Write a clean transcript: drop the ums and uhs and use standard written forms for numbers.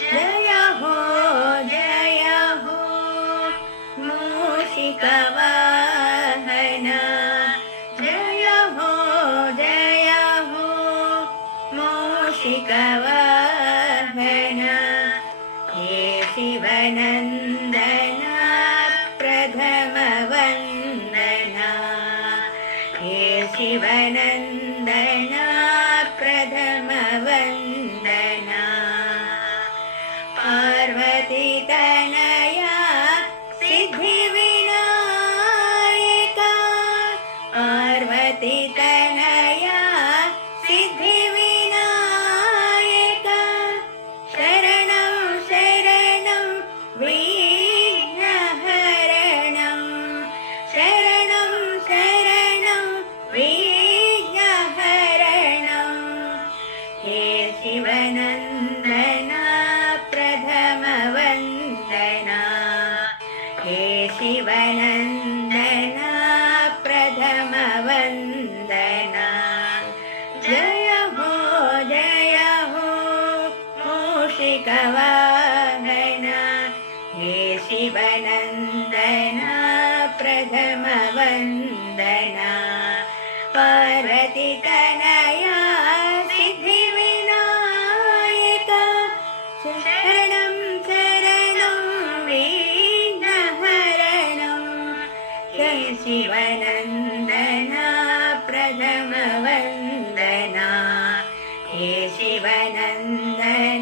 जय हो मूषिकवाहन जय हो मूषिकवाहन हे शिवनन्दना प्रथम वन्दना हे शिवनन्दना प्रथम वन्दना पार्वती तनया सिद्धिविनायका पार्वती तनया सिद्धिविनायका शरणं शरणं विघ्नहरणं शरणं शरणं विघ्नहरणं हे शिवनन्दना प्रथम वन्दना हे शिवनन्दना प्रथम वन्दना जय हो मूषिकवाहन हे शिवनन्दना प्रथम वन्दना पार्वती तनया सिद्धिविनायका शरणं शरणं विघ्नहरणं हे शिवनन्दना प्रथम वन्दना हे शिवनन्दना